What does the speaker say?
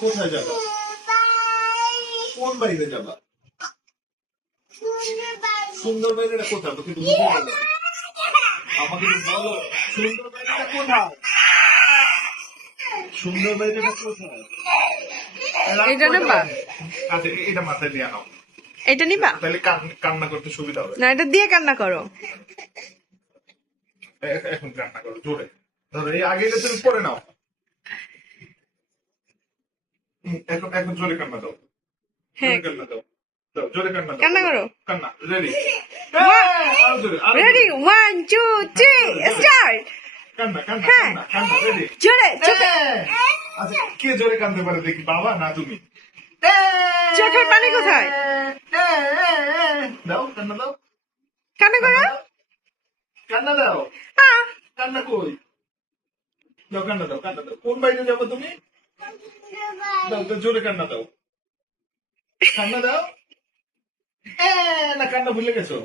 কোথায় যাবা? কোন বাড়িতে যাবা? সুন্দর বাইরেটা কোথায়? তোকে তো বুঝে গেল। আমাকে তো বলো, সুন্দর বাইরেটা কোথায়? সুন্দর বাইরেটা কোথায়? এটা নেবা? আচ্ছা, এটা মাথায় দিয়ে আনো। এটা নিবা? তাহলে কান্না করতে সুবিধা হবে। না, এটা দিয়ে কান্না করো। এখন কান্না করো জোরে। ধরো এই আগে এটা তুমি পরে নাও। এখন এখন জোরে কান্না দাও। হ্যাঁ, জোরে কান্না দাও। দাও, জোরে কান্না দাও। কান্না করো। কান্না রেডি। Ready, 1 2 3 start. কান্না কান্না হ্যাঁ। কান্না কান্না রেডি। জোরে চোখে আচ্ছা, কে জোরে কাঁদতে পারে দেখি, বাবা না তুমি? চোখের পানি কোথায়? দাও কান্না দাও। কান্না করো। কান্না দাও। আহ, কান্না কই? দাও কান্না দাও, কান্না দাও। কোন বাইরে যাবো তুমি? দাও দাও, জোরে কান্না দাও। কান্না দাও। না কান্না ভুলে গেছো?